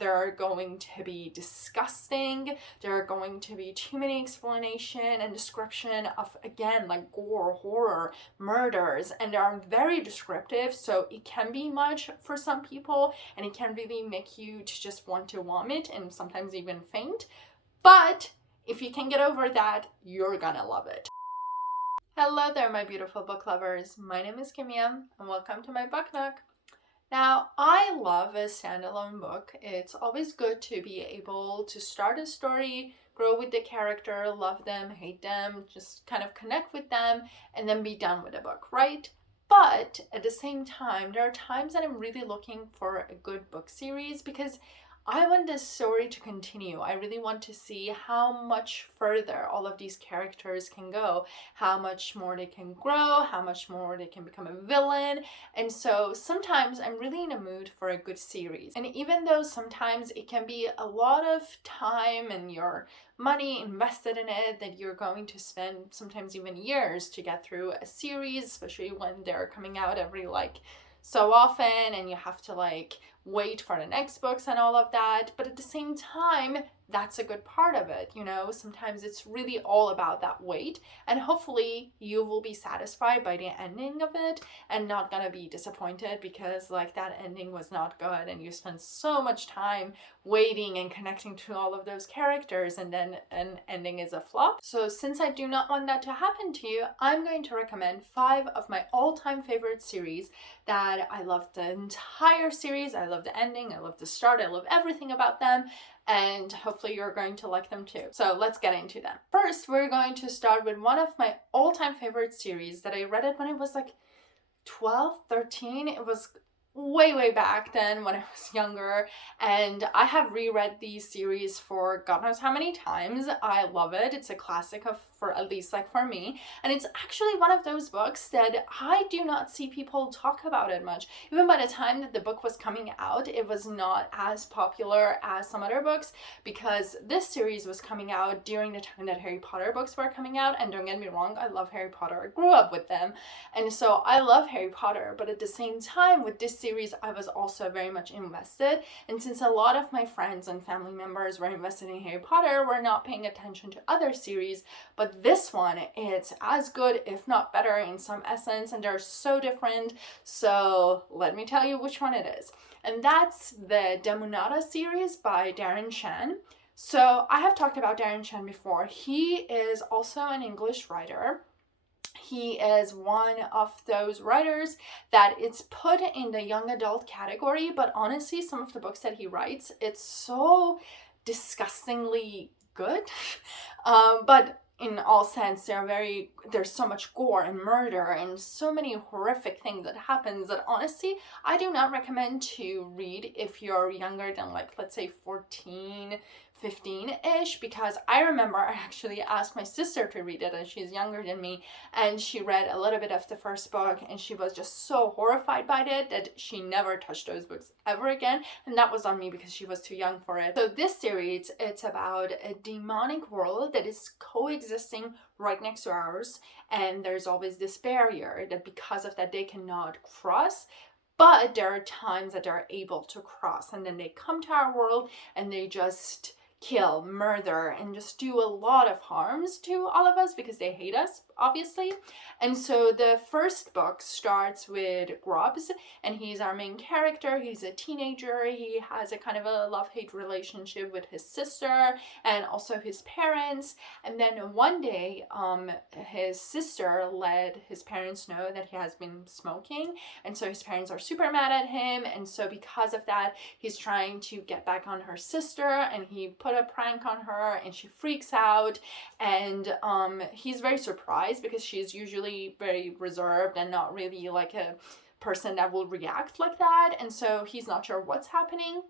they're going to be disgusting. There are going to be too many explanation and description of, again, like gore, horror, murders, and they are very descriptive, so it can be much for some people, and it can really make you to just want to vomit and sometimes even faint. But if you can get over that, you're gonna love it. Hello there, my beautiful book lovers. My name is Kimia, and welcome to my book nook. Now, I love a standalone book. It's always good to be able to start a story, grow with the character, love them, hate them, just kind of connect with them, and then be done with the book, right? But at the same time, there are times that I'm really looking for a good book series because I want this story to continue. I really want to see how much further all of these characters can go, how much more they can grow, how much more they can become a villain. And so sometimes I'm really in a mood for a good series. And even though sometimes it can be a lot of time and your money invested in it that you're going to spend sometimes even years to get through a series, especially when they're coming out every so often and you have to wait for the next books and all of that. But at the same time, that's a good part of it, you know. Sometimes it's really all about that wait, and hopefully you will be satisfied by the ending of it and not gonna be disappointed because that ending was not good and you spent so much time waiting and connecting to all of those characters and then an ending is a flop. So since I do not want that to happen to you, I'm going to recommend 5 of my all-time favorite series that I love the entire series. I love the ending, I love the start, I love everything about them, and hopefully you're going to like them too. So let's get into them. First, we're going to start with one of my all-time favorite series that I read it when I was 12, 13. It was way back then when I was younger, and I have reread these series for God knows how many times. I love it. It's a classic for at least for me, and it's actually one of those books that I do not see people talk about it much. Even by the time that the book was coming out, it was not as popular as some other books because this series was coming out during the time that Harry Potter books were coming out. And don't get me wrong, I love Harry Potter. I grew up with them, and so I love Harry Potter, but at the same time with this series I was also very much invested. And since a lot of my friends and family members were invested in Harry Potter, we're not paying attention to other series, but this one, it's as good if not better in some essence, and they're so different. So let me tell you which one it is, and that's the Demunata series by Darren Shan. So I have talked about Darren Shan before. He is also an English writer. He is one of those writers that it's put in the young adult category, but honestly, some of the books that he writes, it's so disgustingly good. But in all sense, there's so much gore and murder and so many horrific things that happens that honestly, I do not recommend to read if you're younger than let's say 14, 15-ish, because I remember I actually asked my sister to read it, and she's younger than me, and she read a little bit of the first book and she was just so horrified by it that she never touched those books ever again, and that was on me because she was too young for it. So this series, it's about a demonic world that is coexisting right next to ours, and there's always this barrier that because of that they cannot cross. But there are times that they're able to cross, and then they come to our world and they just kill, murder, and just do a lot of harms to all of us because they hate us, obviously. And so the first book starts with Grubbs, and he's our main character. He's a teenager. He has a kind of a love-hate relationship with his sister and also his parents. And then one day, his sister let his parents know that he has been smoking, and so his parents are super mad at him. And so because of that, he's trying to get back on her sister, and he put a prank on her, and she freaks out. And he's very surprised because she's usually very reserved and not really a person that will react like that, and so he's not sure what's happening.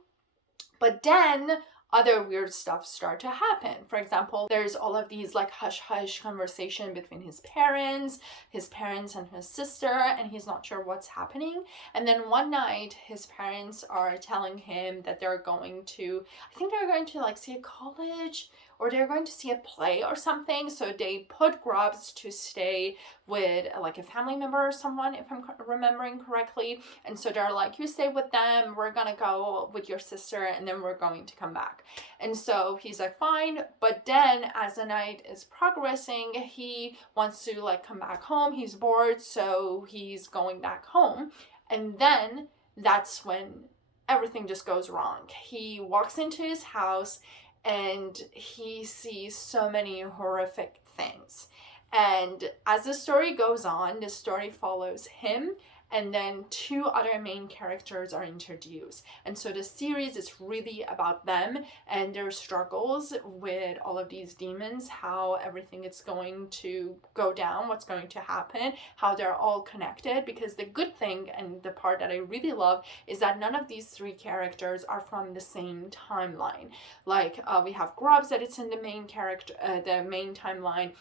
But then other weird stuff start to happen. For example, there's all of these hush-hush conversation between his parents and his sister, and he's not sure what's happening. And then one night, his parents are telling him that they're going to, I think they're going to see a college or they're going to see a play or something. So they put grubs to stay with like a family member or someone, if I'm remembering correctly. And so they're like, you stay with them, we're gonna go with your sister, and then we're going to come back. And so he's like, fine. But then as the night is progressing, he wants to like come back home. He's bored, so he's going back home. And then that's when everything just goes wrong. He walks into his house and he sees so many horrific things. And as the story goes on, the story follows him, and then two other main characters are introduced. And so the series is really about them and their struggles with all of these demons, how everything is going to go down, what's going to happen, how they're all connected. Because the good thing, and the part that I really love, is that none of these three characters are from the same timeline. Like we have Grubs that it's in the main timeline.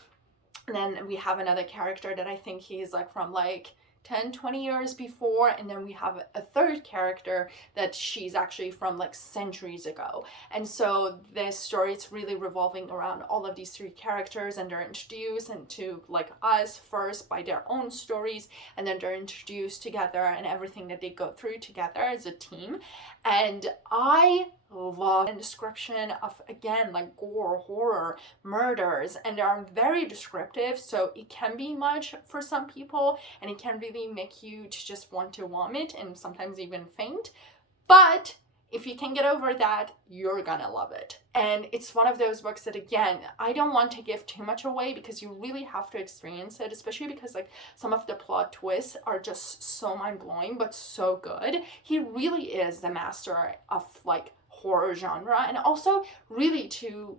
And then we have another character that I think he's like from like 10-20 years before, and then we have a third character that she's actually from like centuries ago. And so this story, it's really revolving around all of these three characters, and they're introduced into like us first by their own stories, and then they're introduced together and everything that they go through together as a team. And I love the description of, again, like gore, horror, murders, and they are very descriptive, so it can be much for some people, and it can really make you to just want to vomit and sometimes even faint. But if you can get over that, you're gonna love it. And it's one of those books that, again, I don't want to give too much away because you really have to experience it, especially because like some of the plot twists are just so mind-blowing but so good. He really is the master of like horror genre, and also really to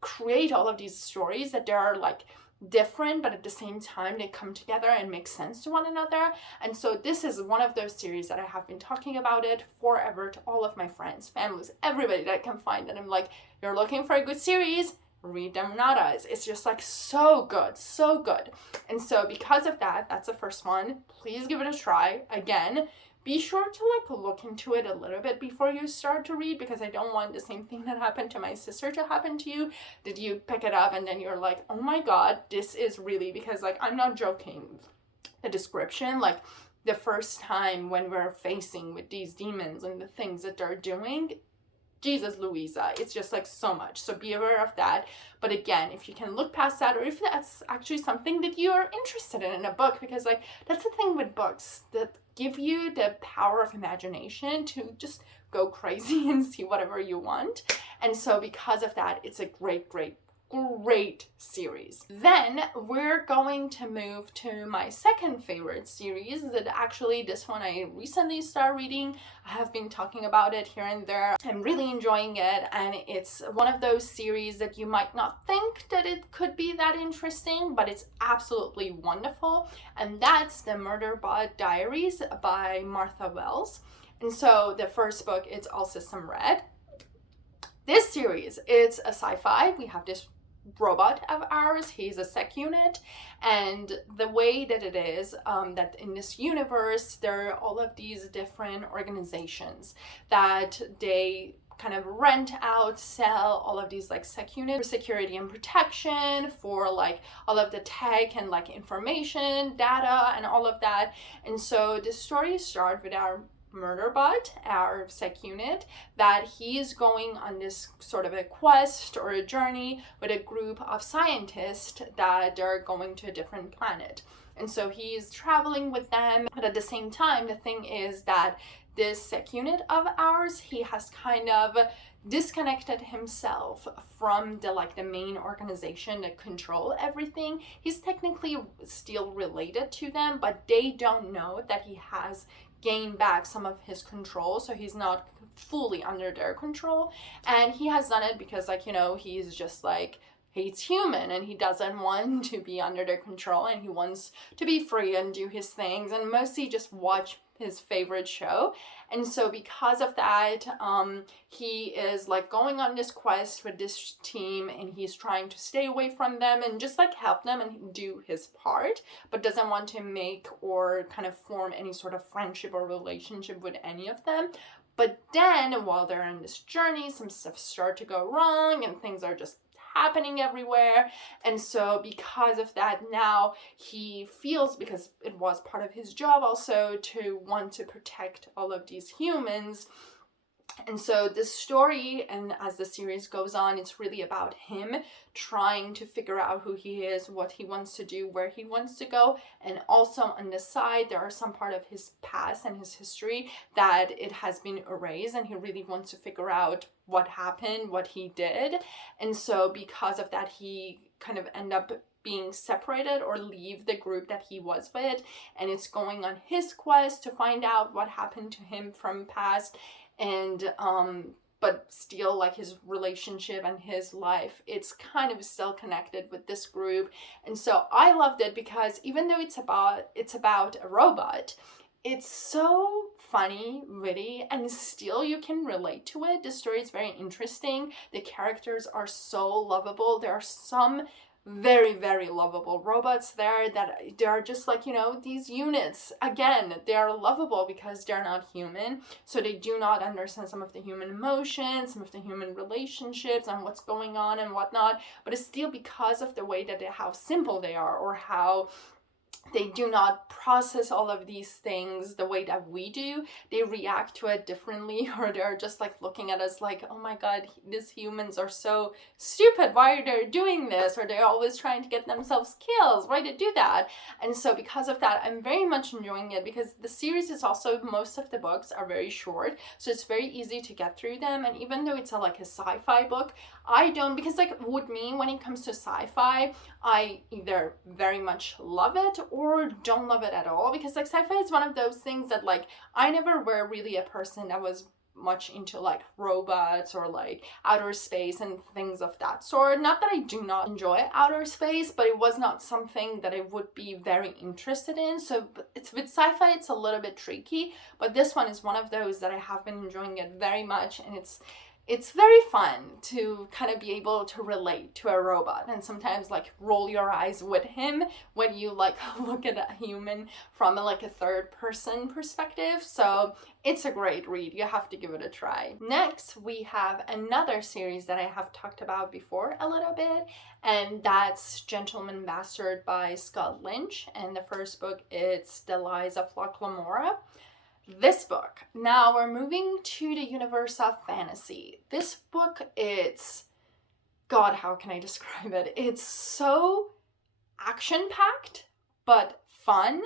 create all of these stories that they're like different, but at the same time they come together and make sense to one another. And so this is one of those series that I have been talking about it forever to all of my friends, families, everybody that I can find, and I'm like, you're looking for a good series, read Them Nadas. It's just like so good, so good. And so because of that, that's the first one. Please give it a try. Again, be sure to like look into it a little bit before you start to read, because I don't want the same thing that happened to my sister to happen to you. Did you pick it up and then you're like, oh my god, this is really, because like I'm not joking, the description, like the first time when we're facing with these demons and the things that they're doing, Jesus Louisa, it's just like so much. So be aware of that. But again, if you can look past that, or if that's actually something that you are interested in a book, because like that's the thing with books that give you the power of imagination to just go crazy and see whatever you want. And so because of that, it's a great series. Then we're going to move to my second favorite series that actually this one I recently started reading. I have been talking about it here and there. I'm really enjoying it, and it's one of those series that you might not think that it could be that interesting, but it's absolutely wonderful. And that's the Murderbot Diaries by Martha Wells. And so the first book, it's All System Red. This series, it's a sci-fi. We have this robot of ours, he's a sec unit, and the way that it is that in this universe there are all of these different organizations that they kind of rent out, sell all of these like sec units for security and protection, for like all of the tech and like information, data, and all of that. And so the story starts with our Murderbot, our sec unit, that he's going on this sort of a quest or a journey with a group of scientists that they're going to a different planet. And so he's traveling with them, but at the same time, the thing is that this sec unit of ours, he has kind of disconnected himself from the main organization that control everything. He's technically still related to them, but they don't know that he has gained back some of his control, so he's not fully under their control. And he has done it because he's just like, he's human and he doesn't want to be under their control, and he wants to be free and do his things and mostly just watch his favorite show. And so because of that, he is like going on this quest with this team, and he's trying to stay away from them and just like help them and do his part, but doesn't want to make or kind of form any sort of friendship or relationship with any of them. But then while they're on this journey, some stuff start to go wrong and things are just happening everywhere. And so because of that, now he feels, because it was part of his job also, to want to protect all of these humans. And so this story, and as the series goes on, it's really about him trying to figure out who he is, what he wants to do, where he wants to go. And also on the side, there are some part of his past and his history that it has been erased, and he really wants to figure out what happened, what he did. And so because of that, he kind of end up being separated or leave the group that he was with, and it's going on his quest to find out what happened to him from past. And but still, like, his relationship and his life, it's kind of still connected with this group. And so I loved it because even though it's about a robot, it's so funny, witty, and still you can relate to it. The story is very interesting. The characters are so lovable. There are some very, very lovable robots there that they are just like, you know, these units. Again, they are lovable because they're not human, so they do not understand some of the human emotions, some of the human relationships and what's going on and whatnot, but it's still because of the way that how simple they are, or how they do not process all of these things the way that we do. They react to it differently, or they're just like looking at us like, oh my god, these humans are so stupid, why are they doing this? Or they're always trying to get themselves kills, why they do that? And so because of that, I'm very much enjoying it, because the series is also, most of the books are very short, so it's very easy to get through them. And even though it's like a sci-fi book, I don't, because like with me, when it comes to sci-fi, I either very much love it or don't love it at all, because like sci-fi is one of those things that like I never were really a person that was much into like robots or like outer space and things of that sort. Not that I do not enjoy outer space, but it was not something that I would be very interested in. So it's with sci-fi, it's a little bit tricky, but this one is one of those that I have been enjoying it very much, and it's very fun to kind of be able to relate to a robot and sometimes like roll your eyes with him when you like look at a human from like a third person perspective. So it's a great read. You have to give it a try. Next, we have another series that I have talked about before a little bit, and that's Gentleman Bastard by Scott Lynch. And the first book, it's The Lies of Locke Lamora. This book, now we're moving to the universe of fantasy. This book, it's, God, how can I describe it? It's so action-packed, but fun,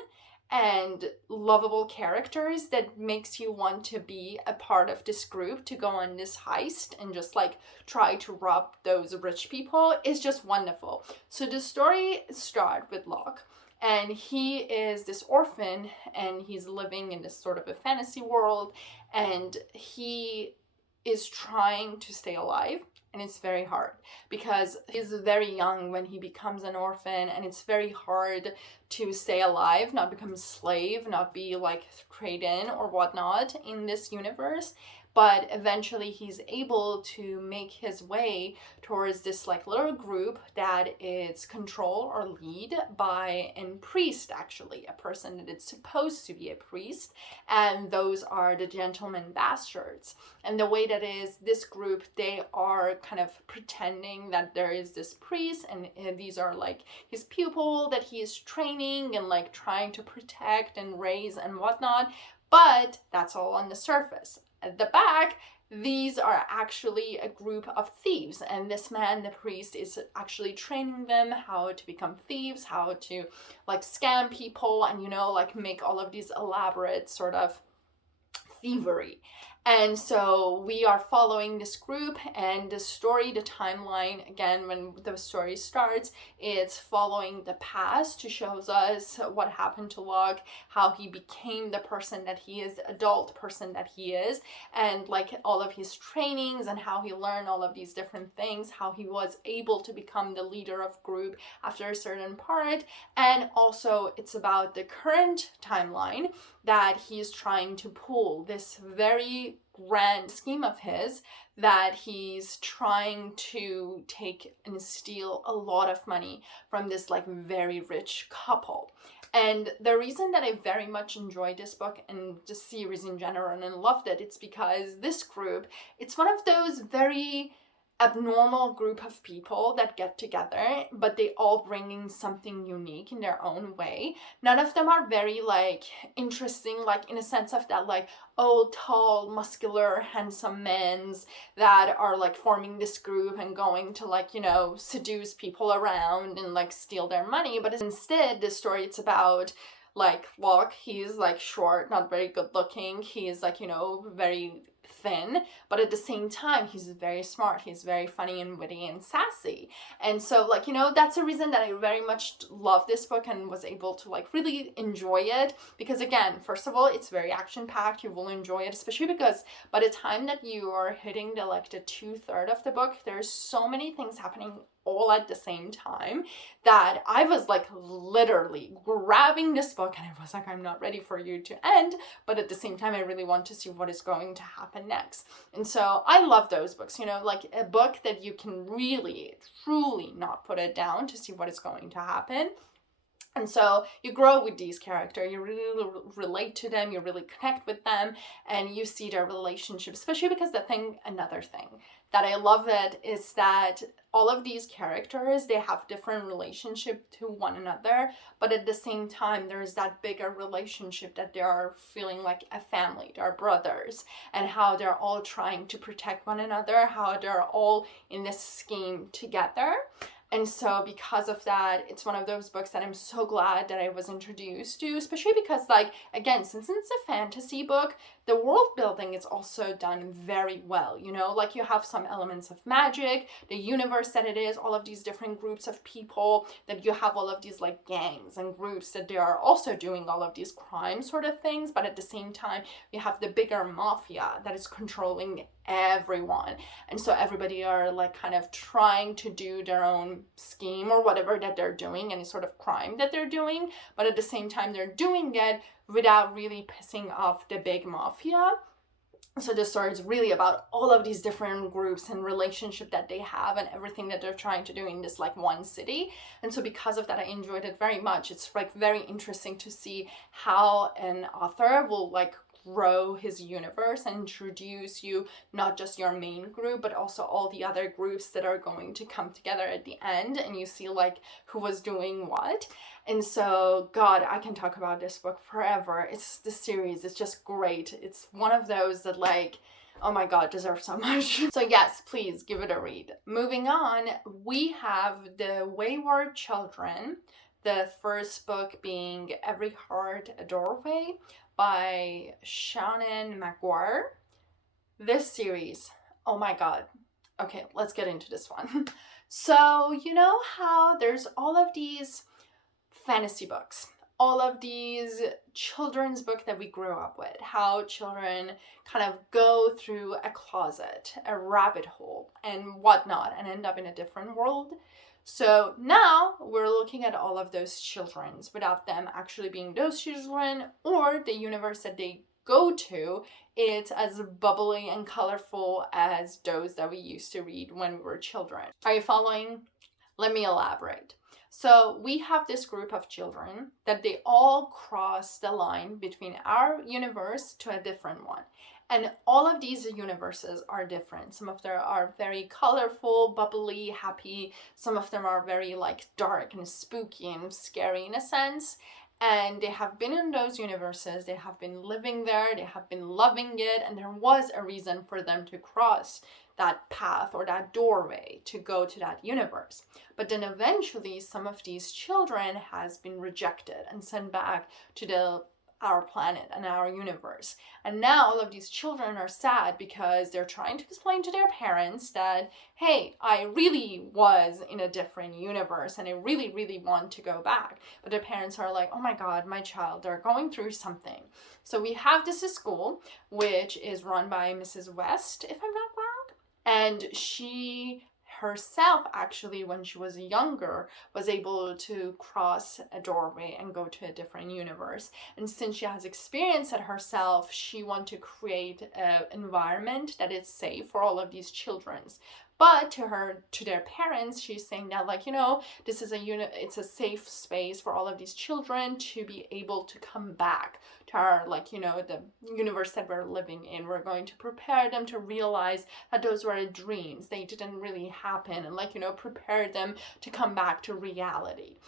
and lovable characters that makes you want to be a part of this group to go on this heist and just like try to rob those rich people. It's just wonderful. So the story starts with Locke. And he is this orphan, and he's living in this sort of a fantasy world, and he is trying to stay alive, and it's very hard because he's very young when he becomes an orphan, and it's very hard to stay alive, not become a slave, not be like traded in or whatnot in this universe. But eventually he's able to make his way towards this like little group that is controlled or lead by a priest, actually, a person that is supposed to be a priest, and those are the Gentleman Bastards. And the way that is, this group, they are kind of pretending that there is this priest, and these are like his pupil that he is training and like trying to protect and raise and whatnot, but that's all on the surface. At the back, these are actually a group of thieves, and this man, the priest, is actually training them how to become thieves, how to like scam people, and you know, like make all of these elaborate sort of thievery. And so we are following this group, and the story, the timeline, again, when the story starts, it's following the past to shows us what happened to Locke, how he became the person that he is, the adult person that he is, and like all of his trainings and how he learned all of these different things, how he was able to become the leader of group after a certain part. And also it's about the current timeline that he is trying to pull, this very grand scheme of his that he's trying to take and steal a lot of money from this like very rich couple. And the reason that I very much enjoyed this book and the series in general and loved it, it's because this group, it's one of those very abnormal group of people that get together, but they all bringing something unique in their own way. None of them are very like interesting, like in a sense of that, like, oh, tall, muscular, handsome men that are like forming this group and going to like, you know, seduce people around and like steal their money. But instead, this story, it's about like Locke. He's like short, not very good looking. He's like, you know, very thin, but at the same time he's very smart, he's very funny and witty and sassy. And so like, you know, that's a reason that I very much love this book and was able to like really enjoy it, because again, first of all, it's very action packed. You will enjoy it, especially because by the time that you are hitting the like the 2/3 of the book, there's so many things happening all at the same time that I was like literally grabbing this book and I was like, I'm not ready for you to end, but at the same time I really want to see what is going to happen next. And so I love those books, you know, like a book that you can really truly not put it down to see what is going to happen. And so you grow with these characters, you really relate to them, you really connect with them, and you see their relationship, especially because another thing that I love it is that all of these characters, they have different relationship to one another, but at the same time, there's that bigger relationship that they are feeling like a family, they're brothers, and how they're all trying to protect one another, how they're all in this scheme together. And so because of that, it's one of those books that I'm so glad that I was introduced to, especially because, like, again, since it's a fantasy book, the world building is also done very well, you know, like you have some elements of magic, the universe that it is, all of these different groups of people, that you have all of these like gangs and groups that they are also doing all of these crime sort of things, but at the same time, you have the bigger mafia that is controlling everyone. And so everybody are like kind of trying to do their own scheme or whatever that they're doing, any sort of crime that they're doing, but at the same time, they're doing it without really pissing off the big mafia. So the story is really about all of these different groups and relationship that they have and everything that they're trying to do in this like one city. And so because of that, I enjoyed it very much. It's like very interesting to see how an author will like grow his universe and introduce you not just your main group, but also all the other groups that are going to come together at the end, and you see like who was doing what. And so, God, I can talk about this book forever. It's the series, it's just great. It's one of those that like, oh my God, deserves so much. So yes, please give it a read. Moving on, we have The Wayward Children, the first book being Every Heart a Doorway by Shannon McGuire. This series, oh my God. Okay, let's get into this one. So, you know how there's all of these fantasy books, all of these children's books that we grew up with, how children kind of go through a closet, a rabbit hole, and whatnot, and end up in a different world. So now we're looking at all of those children without them actually being those children, or the universe that they go to, it's as bubbly and colorful as those that we used to read when we were children. Are you following? Let me elaborate. So we have this group of children that they all cross the line between our universe to a different one. And all of these universes are different. Some of them are very colorful, bubbly, happy. Some of them are very like dark and spooky and scary in a sense. And they have been in those universes, they have been living there, they have been loving it, and there was a reason for them to cross that path or that doorway to go to that universe. But then eventually some of these children has been rejected and sent back to our planet and our universe. And now all of these children are sad because they're trying to explain to their parents that, hey, I really was in a different universe and I really, really want to go back. But their parents are like, oh my God, my child, they're going through something. So we have this school, which is run by Mrs. West, if I'm not wrong. And she herself, actually, when she was younger, was able to cross a doorway and go to a different universe. And since she has experienced it herself, she wanted to create an environment that is safe for all of these children. But to their parents, she's saying that, like, you know, this is it's a safe space for all of these children to be able to come back to our, like, you know, the universe that we're living in. We're going to prepare them to realize that those were dreams. They didn't really happen, and, like, you know, prepare them to come back to reality.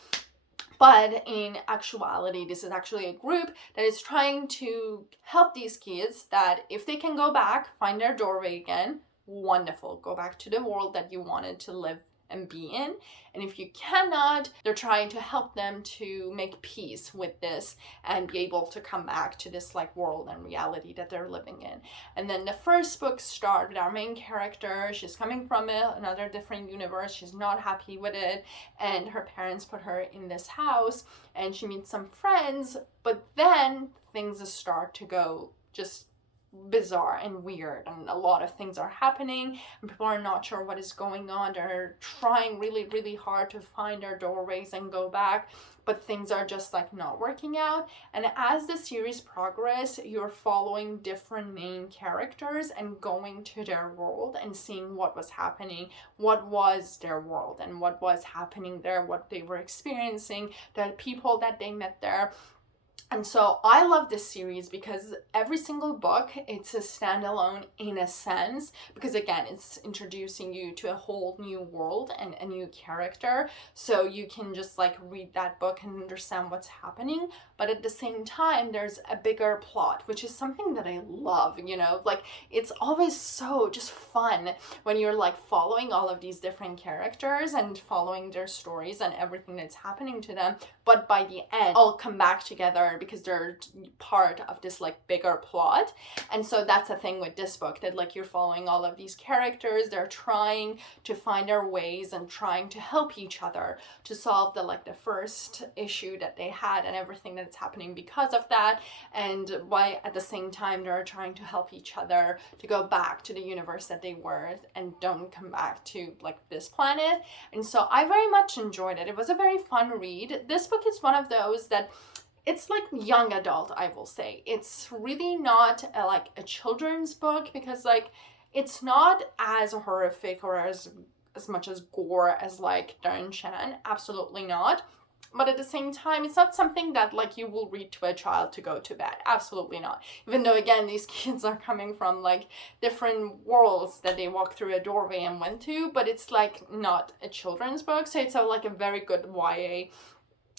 But in actuality, this is actually a group that is trying to help these kids, that if they can go back, find their doorway again, wonderful, go back to the world that you wanted to live and be in. And if you cannot, they're trying to help them to make peace with this and be able to come back to this, like, world and reality that they're living in. And then the first book starts with our main character. She's coming from another different universe. She's not happy with it, and her parents put her in this house, and she meets some friends, but then things start to go just bizarre and weird, and a lot of things are happening, and people are not sure what is going on. They're trying really, really hard to find their doorways and go back, but things are just, like, not working out. And as the series progresses, you're following different main characters and going to their world and seeing what was happening, what was their world, and what was happening there, what they were experiencing, the people that they met there. And so I love this series because every single book, it's a standalone in a sense, because again, it's introducing you to a whole new world and a new character. So you can just, like, read that book and understand what's happening. But at the same time, there's a bigger plot, which is something that I love, you know, like, it's always so just fun when you're, like, following all of these different characters and following their stories and everything that's happening to them. But by the end, all come back together because they're part of this, like, bigger plot. And so that's the thing with this book, that, like, you're following all of these characters. They're trying to find their ways and trying to help each other to solve the, like, the first issue that they had and everything that's happening because of that. And why at the same time they're trying to help each other to go back to the universe that they were and don't come back to, like, this planet. And so I very much enjoyed it. It was a very fun read. This book is one of those that it's like young adult, I will say. It's really not like a children's book, because, like, it's not as horrific or as much as gore as, like, the Enchants. Absolutely not. But at the same time, it's not something that, like, you will read to a child to go to bed. Absolutely not. Even though, again, these kids are coming from, like, different worlds that they walked through a doorway and went to, but it's, like, not a children's book. So it's like a very good YA.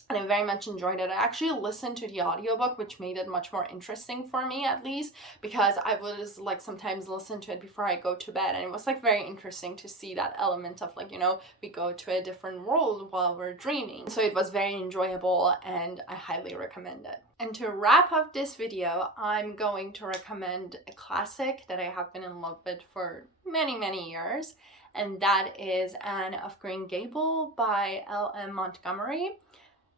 And I very much enjoyed it. I actually listened to the audiobook, which made it much more interesting for me, at least, because I was, like, sometimes listen to it before I go to bed. And it was, like, very interesting to see that element of, like, you know, we go to a different world while we're dreaming. So it was very enjoyable, and I highly recommend it. And to wrap up this video, I'm going to recommend a classic that I have been in love with for many, many years. And that is Anne of Green Gables by L.M. Montgomery.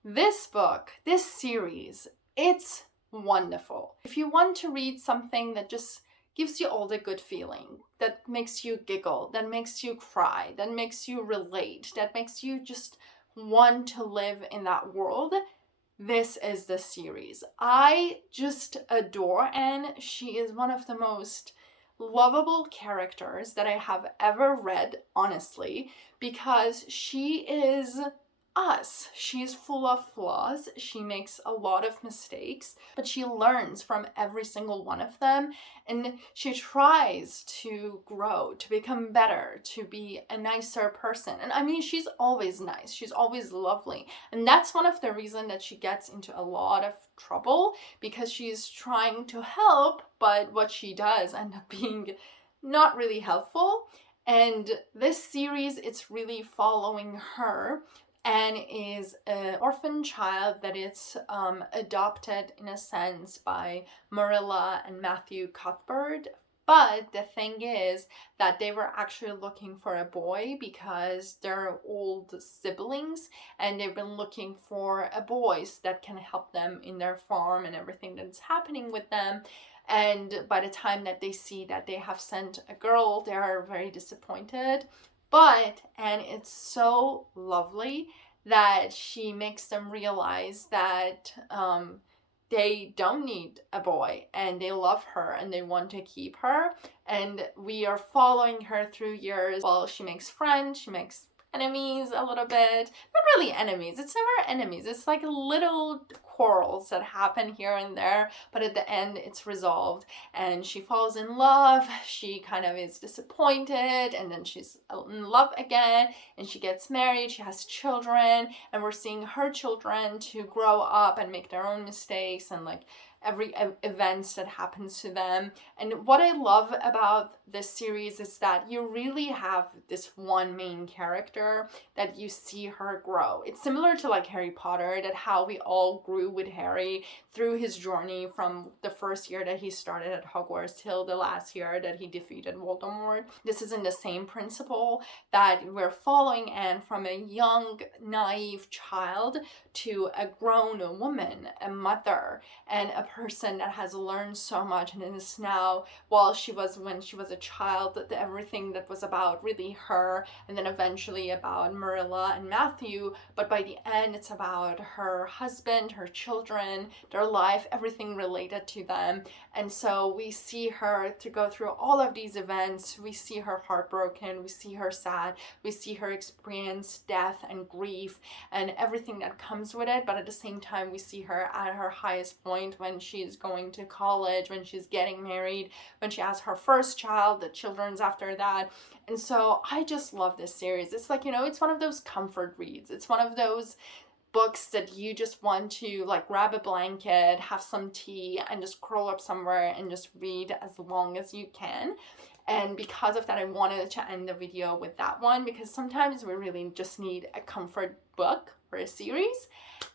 This book, this series, it's wonderful. If you want to read something that just gives you all the good feeling, that makes you giggle, that makes you cry, that makes you relate, that makes you just want to live in that world, this is the series. I just adore Anne. She is one of the most lovable characters that I have ever read, honestly, because she is us. She's full of flaws. She makes a lot of mistakes, but she learns from every single one of them, and she tries to grow, to become better, to be a nicer person. And I mean, she's always nice. She's always lovely. And that's one of the reasons that she gets into a lot of trouble, because she's trying to help, but what she does end up being not really helpful. And this series, it's really following her. Anne is an orphan child that is adopted, in a sense, by Marilla and Matthew Cuthbert. But the thing is that they were actually looking for a boy because they're old siblings, and they've been looking for a boy that can help them in their farm and everything that's happening with them. And by the time that they see that they have sent a girl, they are very disappointed. But Anne, it's so lovely that she makes them realize that they don't need a boy and they love her and they want to keep her. And we are following her through years. Well, she makes friends, she makes enemies a little bit. Not really enemies, it's never enemies. It's like little quarrels that happen here and there, but at the end it's resolved and she falls in love. She kind of is disappointed and then she's in love again and she gets married, she has children, and we're seeing her children to grow up and make their own mistakes and like every events that happens to them. And what I love about this series is that you really have this one main character that you see her grow. It's similar to like Harry Potter, that how we all grew with Harry through his journey from the first year that he started at Hogwarts till the last year that he defeated Voldemort. This is in the same principle that we're following Anne from a young, naive child to a grown woman, a mother, and a person that has learned so much and is now, when she was a child, that everything that was about really her, and then eventually about Marilla and Matthew, but by the end it's about her husband, her children, their life, everything related to them. And so we see her to go through all of these events. We see her heartbroken, we see her sad, we see her experience death and grief and everything that comes with it, but at the same time we see her at her highest point when she's going to college, when she's getting married, when she has her first child, the children's after that. And so I just love this series. It's like, it's one of those comfort reads. It's one of those books that you just want to like grab a blanket, have some tea, and just curl up somewhere and just read as long as you can. And because of that, I wanted to end the video with that one, because sometimes we really just need a comfort book for a series.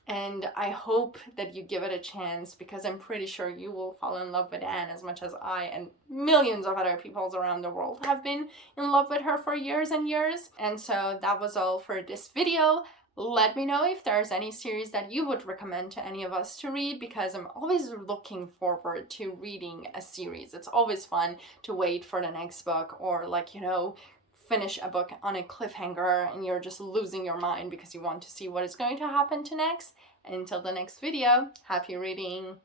And I hope that you give it a chance, because I'm pretty sure you will fall in love with Anne as much as I and millions of other people around the world have been in love with her for years and years. And so that was all for this video. Let me know if there's any series that you would recommend to any of us to read, because I'm always looking forward to reading a series. It's always fun to wait for the next book, or like, finish a book on a cliffhanger and you're just losing your mind because you want to see what is going to happen to next. And until the next video, happy reading!